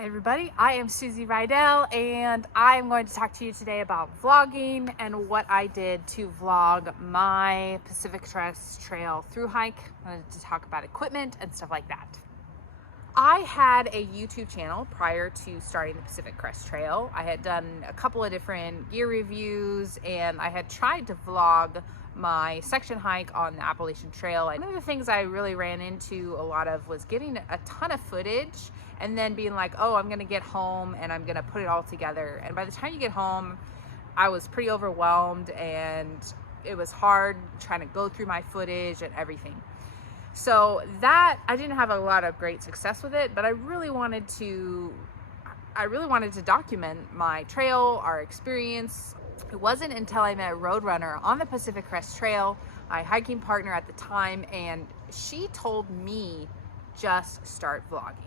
Hi everybody, I am Susie Rydell and I'm going to talk to you today about vlogging and what I did to vlog my Pacific Crest Trail through hike. I wanted to talk about equipment and stuff like that. I had a YouTube channel prior to starting the Pacific Crest Trail. I had done a couple of different gear reviews and I had tried to vlog my section hike on the Appalachian Trail. One of the things I really ran into a lot of was getting a ton of footage and then being like, oh, I'm gonna get home and I'm gonna put it all together. And by the time you get home, I was pretty overwhelmed and it was hard trying to go through my footage and everything. So that, I didn't have a lot of great success with it, but I really wanted to document my trail, our experience. It wasn't until I met a roadrunner on the Pacific Crest Trail, my hiking partner at the time, and she told me, just start vlogging.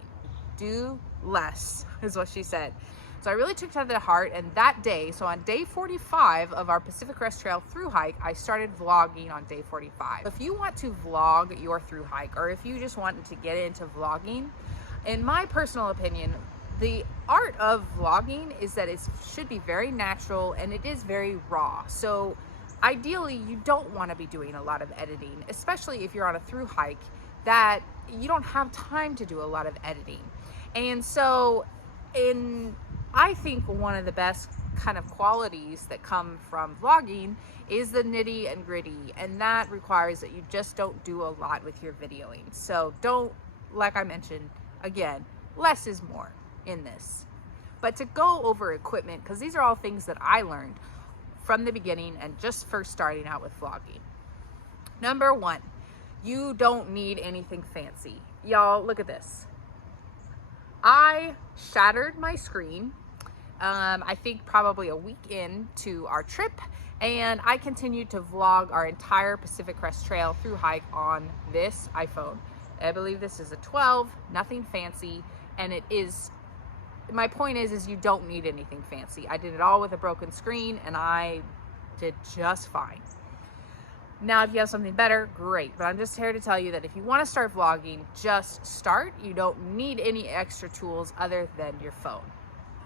Do less, is what she said. So I really took that to heart, and that day, so on day 45 of our Pacific Crest Trail through hike, I started vlogging on day 45. If you want to vlog your through hike, or if you just want to get into vlogging, in my personal opinion, the art of vlogging is that it should be very natural and it is very raw. So ideally, you don't want to be doing a lot of editing, especially if you're on a through hike that you don't have time to do a lot of editing. And so I think one of the best kind of qualities that come from vlogging is the nitty and gritty, and that requires that you just don't do a lot with your videoing. So don't, like I mentioned, again, less is more in this. But to go over equipment, because these are all things that I learned from the beginning and just first starting out with vlogging. Number one, you don't need anything fancy. Y'all, look at this. I shattered my screen, I think probably a week into our trip, and I continued to vlog our entire Pacific Crest Trail through hike on this iPhone. I believe this is a 12, nothing fancy, and it is, my point is you don't need anything fancy. I did it all with a broken screen and I did just fine. Now, if you have something better, great. But I'm just here to tell you that if you want to start vlogging, just start. You don't need any extra tools other than your phone.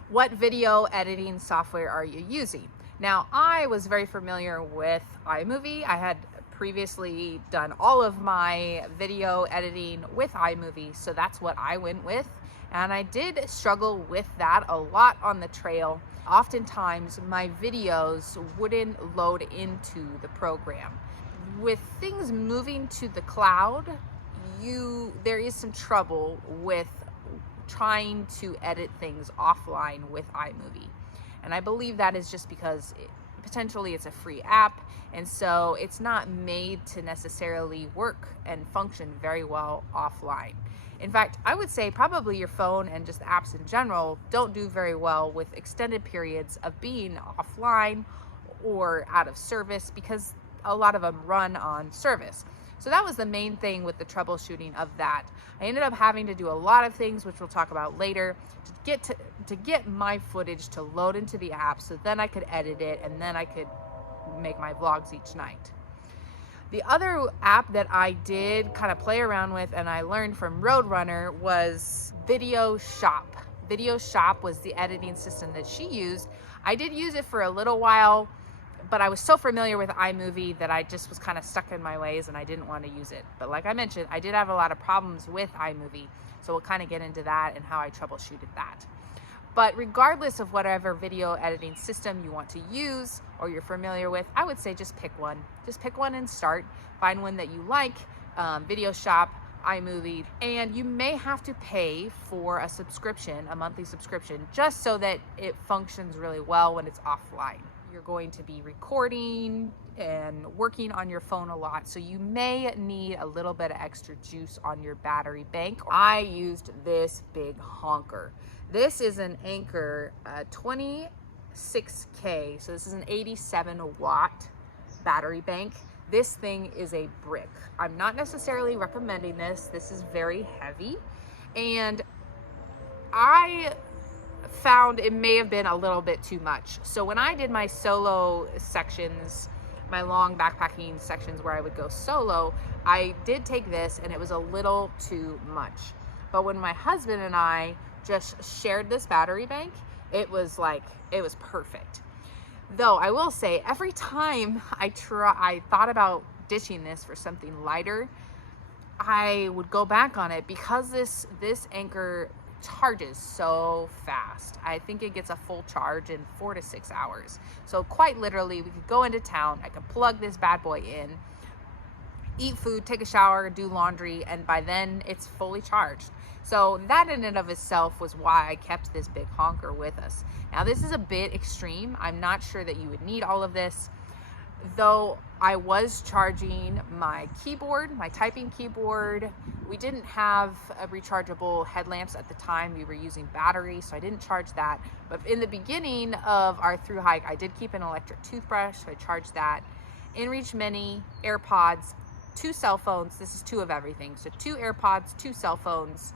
What video editing software are you using? Now, I was very familiar with iMovie. I had previously done all of my video editing with iMovie, so that's what I went with. And I did struggle with that a lot on the trail. Oftentimes, my videos wouldn't load into the program. With things moving to the cloud, there is some trouble with trying to edit things offline with iMovie. And I believe that is just because potentially it's a free app, and so it's not made to necessarily work and function very well offline. In fact, I would say probably your phone and just apps in general don't do very well with extended periods of being offline or out of service, because a lot of them run on service. So that was the main thing with the troubleshooting of that. I ended up having to do a lot of things, which we'll talk about later, to get my footage to load into the app, so then I could edit it and then I could make my vlogs each night. The other app that I did kind of play around with and I learned from Roadrunner was Video Shop. Video Shop was the editing system that she used. I did use it for a little while, but I was so familiar with iMovie that I just was kind of stuck in my ways and I didn't want to use it. But like I mentioned, I did have a lot of problems with iMovie, so we'll kind of get into that and how I troubleshooted that. But regardless of whatever video editing system you want to use or you're familiar with, I would say just pick one. Just pick one and start. Find one that you like, Video Shop, iMovie, and you may have to pay for a subscription, a monthly subscription, just so that it functions really well when it's offline. You're going to be recording and working on your phone a lot, so you may need a little bit of extra juice on your battery bank. I used this big honker. This is an Anker 26K, so this is an 87 watt battery bank. This thing is a brick. I'm not necessarily recommending this. This is very heavy, and I found it may have been a little bit too much. So when I did my solo sections, my long backpacking sections where I would go solo, I did take this and it was a little too much. But when my husband and I just shared this battery bank, it was perfect. Though I will say, every time I thought about ditching this for something lighter, I would go back on it because this Anker charges so fast. I think it gets a full charge in 4 to 6 hours. So quite literally, we could go into town, I could plug this bad boy in, eat food, take a shower, do laundry, and by then it's fully charged. So that in and of itself was why I kept this big honker with us. Now this is a bit extreme. I'm not sure that you would need all of this, though I was charging my keyboard, my typing keyboard. We didn't have rechargeable headlamps at the time. We were using battery, so I didn't charge that. But in the beginning of our through hike, I did keep an electric toothbrush, so I charged that. InReach Mini, AirPods, 2 cell phones. This is 2 of everything. So 2 AirPods, 2 cell phones,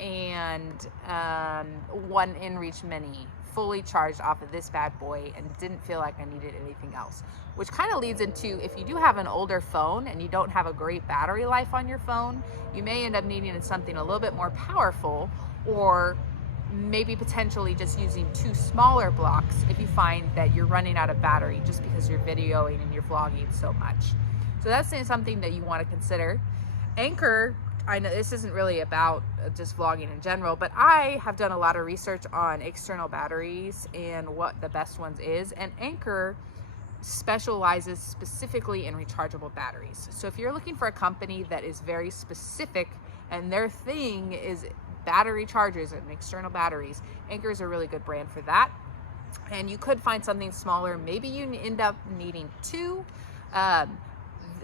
and 1 InReach Mini, fully charged off of this bad boy, and didn't feel like I needed anything else. Which kind of leads into, if you do have an older phone and you don't have a great battery life on your phone, you may end up needing something a little bit more powerful, or maybe potentially just using 2 smaller blocks if you find that you're running out of battery just because you're videoing and you're vlogging so much. So that's something that you want to consider. Anker, I know this isn't really about just vlogging in general, but I have done a lot of research on external batteries and what the best ones is, and Anker specializes specifically in rechargeable batteries. So if you're looking for a company that is very specific and their thing is battery chargers and external batteries, Anker is a really good brand for that. And you could find something smaller. Maybe you end up needing 2.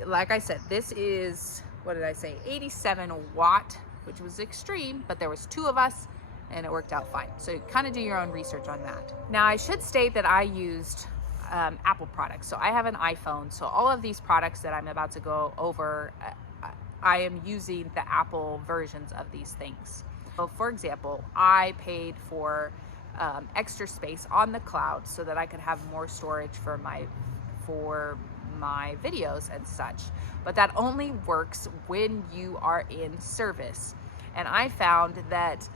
Like I said, this is, what did I say, 87 watt, which was extreme, but there was 2 of us and it worked out fine. So kind of do your own research on that. Now I should state that I used Apple products. So I have an iPhone. So all of these products that I'm about to go over, I am using the Apple versions of these things. So for example, I paid for extra space on the cloud so that I could have more storage for my videos and such. But that only works when you are in service. And I found that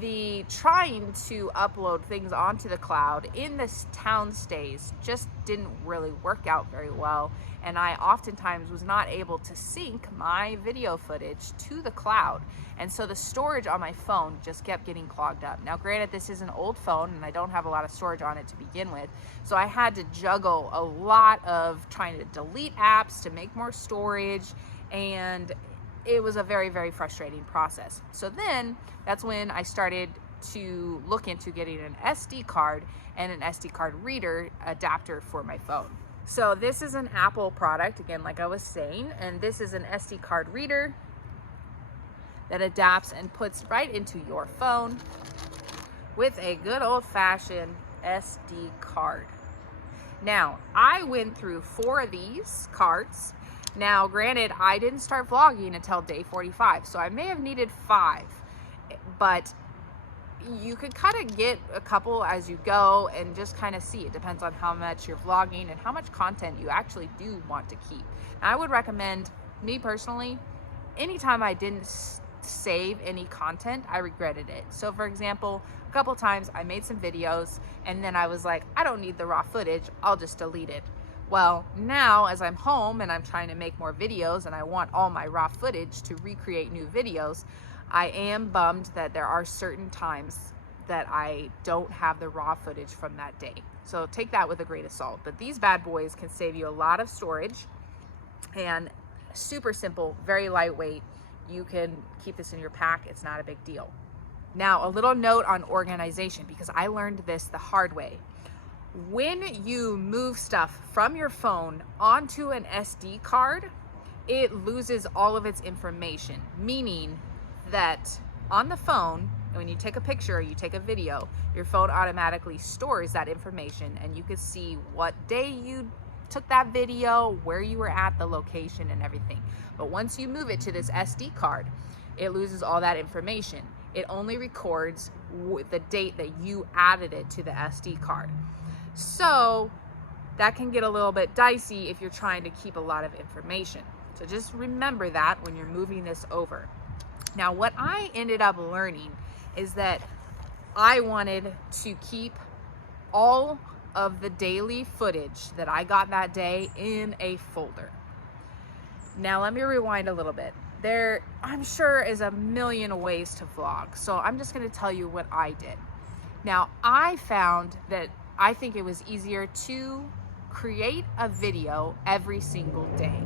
the trying to upload things onto the cloud in this town stays just didn't really work out very well, and I oftentimes was not able to sync my video footage to the cloud, and so the storage on my phone just kept getting clogged up. Now granted, this is an old phone and I don't have a lot of storage on it to begin with, so I had to juggle a lot of trying to delete apps to make more storage, and it was a very, very frustrating process. So then that's when I started to look into getting an SD card and an SD card reader adapter for my phone. So this is an Apple product, again, like I was saying, and this is an SD card reader that adapts and puts right into your phone with a good old-fashioned SD card. Now, I went through 4 of these cards. Now, granted, I didn't start vlogging until day 45, so I may have needed 5, but you could kind of get a couple as you go and just kind of see. It depends on how much you're vlogging and how much content you actually do want to keep. And I would recommend, me personally, anytime I didn't save any content, I regretted it. So for example, a couple times I made some videos and then I was like, I don't need the raw footage, I'll just delete it. Well, now as I'm home and I'm trying to make more videos and I want all my raw footage to recreate new videos, I am bummed that there are certain times that I don't have the raw footage from that day. So take that with a grain of salt. But these bad boys can save you a lot of storage, and super simple, very lightweight. You can keep this in your pack, it's not a big deal. Now, a little note on organization, because I learned this the hard way. When you move stuff from your phone onto an SD card, it loses all of its information, meaning that on the phone, when you take a picture or you take a video, your phone automatically stores that information and you can see what day you took that video, where you were at, the location and everything. But once you move it to this SD card, it loses all that information. It only records the date that you added it to the SD card. So that can get a little bit dicey if you're trying to keep a lot of information. So just remember that when you're moving this over. Now, what I ended up learning is that I wanted to keep all of the daily footage that I got that day in a folder. Now let me rewind a little bit. There, I'm sure, is a million ways to vlog, so I'm just going to tell you what I did. Now, I found that I think it was easier to create a video every single day.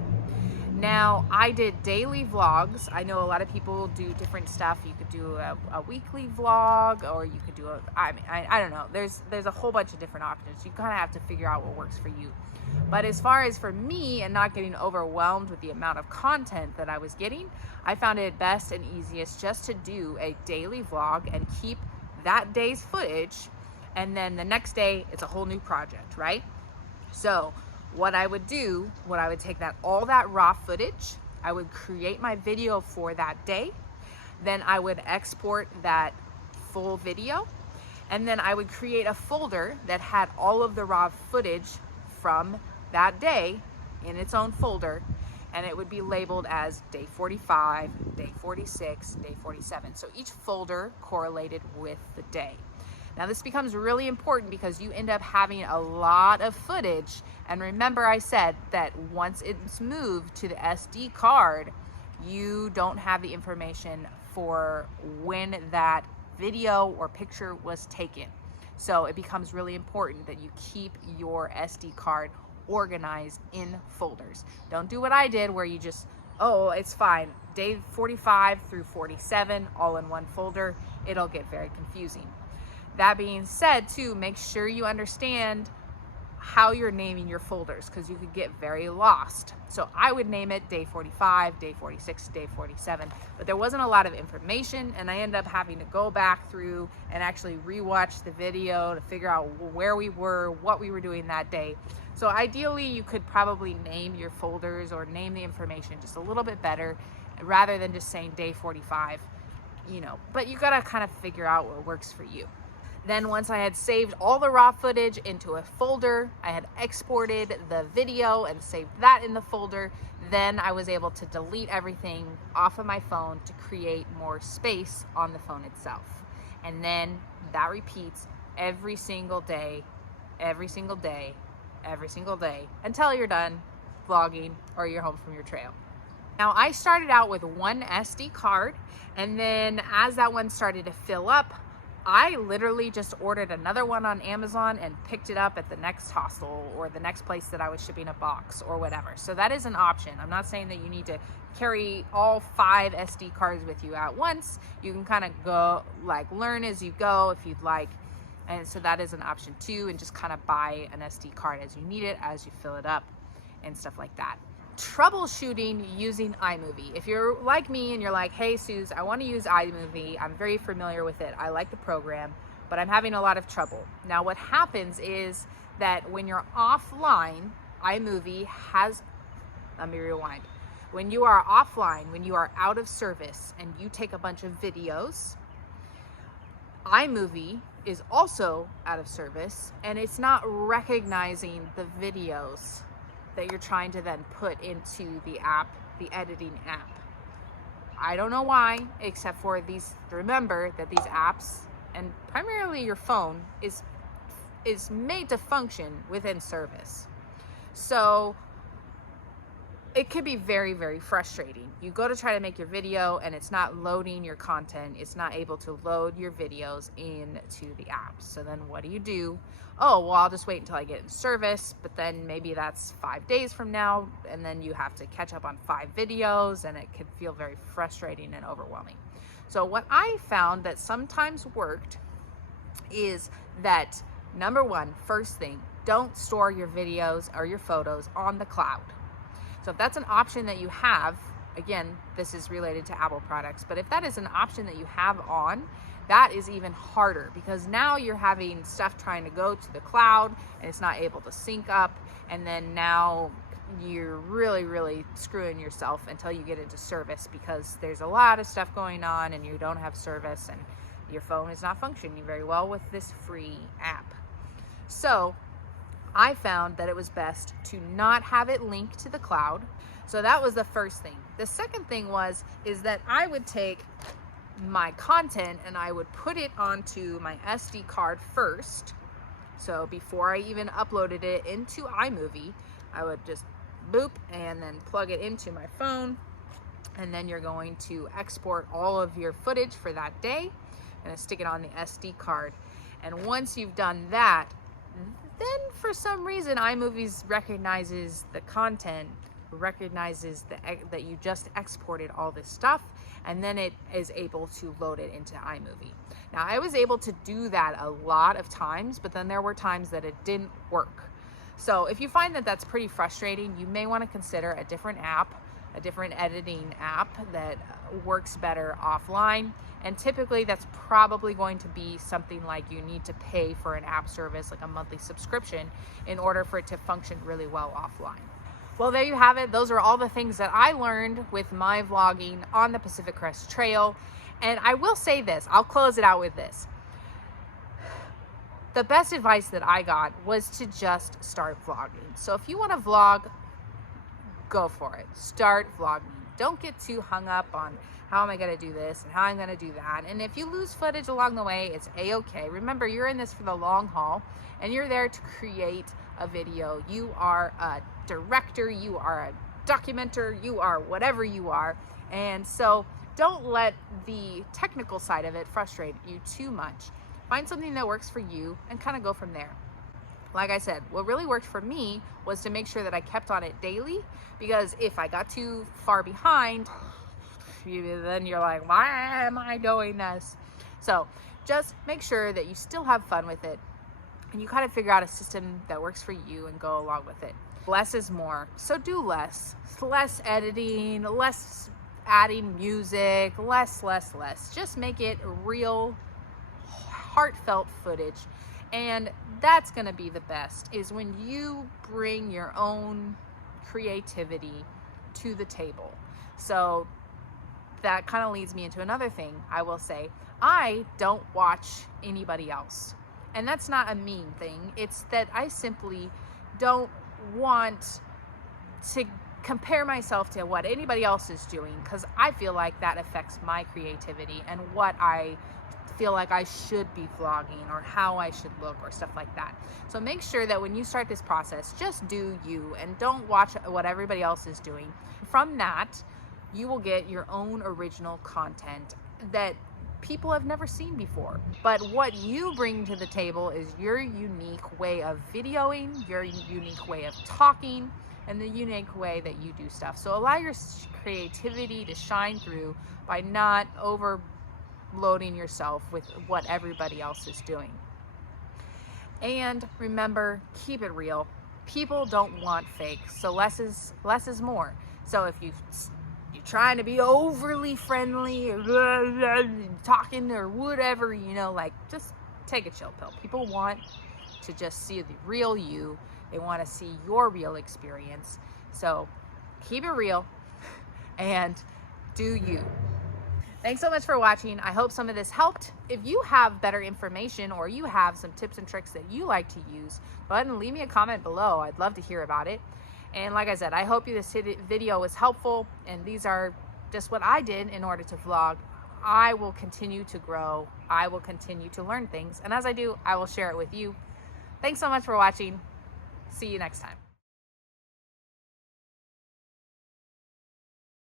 Now, I did daily vlogs. I know a lot of people do different stuff. You could do a weekly vlog, or you could do I don't know. There's a whole bunch of different options. You kind of have to figure out what works for you. But as far as for me and not getting overwhelmed with the amount of content that I was getting, I found it best and easiest just to do a daily vlog and keep that day's footage, and then the next day it's a whole new project, right? So what I would do, I would take all that raw footage, I would create my video for that day, then I would export that full video, and then I would create a folder that had all of the raw footage from that day in its own folder, and it would be labeled as day 45, day 46, day 47. So each folder correlated with the day. Now this becomes really important because you end up having a lot of footage, and remember I said that once it's moved to the SD card, you don't have the information for when that video or picture was taken. So it becomes really important that you keep your SD card organized in folders. Don't do what I did where you just, oh, it's fine, day 45 through 47 all in one folder. It'll get very confusing. That being said, too, make sure you understand how you're naming your folders, because you could get very lost. So I would name it day 45, day 46, day 47, but there wasn't a lot of information, and I ended up having to go back through and actually rewatch the video to figure out where we were, what we were doing that day. So ideally, you could probably name your folders or name the information just a little bit better rather than just saying day 45, but you gotta kind of figure out what works for you. Then once I had saved all the raw footage into a folder, I had exported the video and saved that in the folder, then I was able to delete everything off of my phone to create more space on the phone itself. And then that repeats every single day, every single day, every single day, until you're done vlogging or you're home from your trail. Now I started out with one SD card, and then as that one started to fill up, I literally just ordered another one on Amazon and picked it up at the next hostel or the next place that I was shipping a box or whatever. So that is an option. I'm not saying that you need to carry all 5 SD cards with you at once. You can kind of go, learn as you go if you'd like. And so that is an option too, and just kind of buy an SD card as you need it, as you fill it up and stuff like that. Troubleshooting using iMovie. If you're like me and you're like, hey Suze, I want to use iMovie, I'm very familiar with it, I like the program, but I'm having a lot of trouble. Now what happens is that when you're offline, iMovie has, let me rewind. When you are offline, when you are out of service and you take a bunch of videos, iMovie is also out of service and it's not recognizing the videos that you're trying to then put into the app, the editing app. I don't know why, except for remember that these apps, and primarily your phone, is made to function within service. So it could be very, very frustrating. You go to try to make your video and it's not loading your content. It's not able to load your videos into the app. So then what do? Oh, well, I'll just wait until I get in service, but then maybe that's 5 days from now, and then you have to catch up on 5 videos, and it could feel very frustrating and overwhelming. So what I found that sometimes worked is that, number one, first thing, don't store your videos or your photos on the cloud. So if that's an option that you have, again, this is related to Apple products, but if that is an option that you have on, that is even harder, because now you're having stuff trying to go to the cloud and it's not able to sync up, and then now you're really, really screwing yourself until you get into service, because there's a lot of stuff going on and you don't have service and your phone is not functioning very well with this free app. So I found that it was best to not have it linked to the cloud. So that was the first thing. The second thing is that I would take my content and I would put it onto my SD card first. So before I even uploaded it into iMovie, I would just boop and then plug it into my phone. And then you're going to export all of your footage for that day and stick it on the SD card. And once you've done that, then for some reason iMovie recognizes the content, recognizes that you just exported all this stuff, and then it is able to load it into iMovie. Now, I was able to do that a lot of times, but then there were times that it didn't work. So if you find that that's pretty frustrating, you may want to consider a different app, a different editing app that works better offline. And typically that's probably going to be something like you need to pay for an app service, like a monthly subscription, in order for it to function really well offline. Well, there you have it. Those are all the things that I learned with my vlogging on the Pacific Crest Trail. And I will say this, I'll close it out with this. The best advice that I got was to just start vlogging. So if you want to vlog, go for it. Start vlogging. Don't get too hung up on how am I going to do this and how I'm going to do that. And if you lose footage along the way, it's a-okay. Remember, you're in this for the long haul and you're there to create a video. You are a director, you are a documenter, you are whatever you are. And so don't let the technical side of it frustrate you too much. Find something that works for you and kind of go from there. Like I said, what really worked for me was to make sure that I kept on it daily, because if I got too far behind, then you're like, why am I doing this? So just make sure that you still have fun with it and you kind of figure out a system that works for you and go along with it. Less is more. So do less. Less editing, less adding music, less. Just make it real, heartfelt footage. And that's going to be the best, is when you bring your own creativity to the table. So that kind of leads me into another thing. I will say, I don't watch anybody else. And that's not a mean thing. It's that I simply don't want to compare myself to what anybody else is doing, because I feel like that affects my creativity and what I feel like I should be vlogging or how I should look or stuff like that. So make sure that when you start this process, just do you and don't watch what everybody else is doing. From that, you will get your own original content that people have never seen before. But what you bring to the table is your unique way of videoing, your unique way of talking, and the unique way that you do stuff. So allow your creativity to shine through by not overloading yourself with what everybody else is doing. And remember, keep it real. People don't want fake, so less is more. So if you're trying to be overly friendly or talking or whatever, like, just take a chill pill. People want to just see the real you. They want to see your real experience. So keep it real and do you. Thanks so much for watching. I hope some of this helped. If you have better information or you have some tips and tricks that you like to use, go ahead and leave me a comment below. I'd love to hear about it. And like I said, I hope this video was helpful, and these are just what I did in order to vlog. I will continue to grow. I will continue to learn things. And as I do, I will share it with you. Thanks so much for watching. See you next time.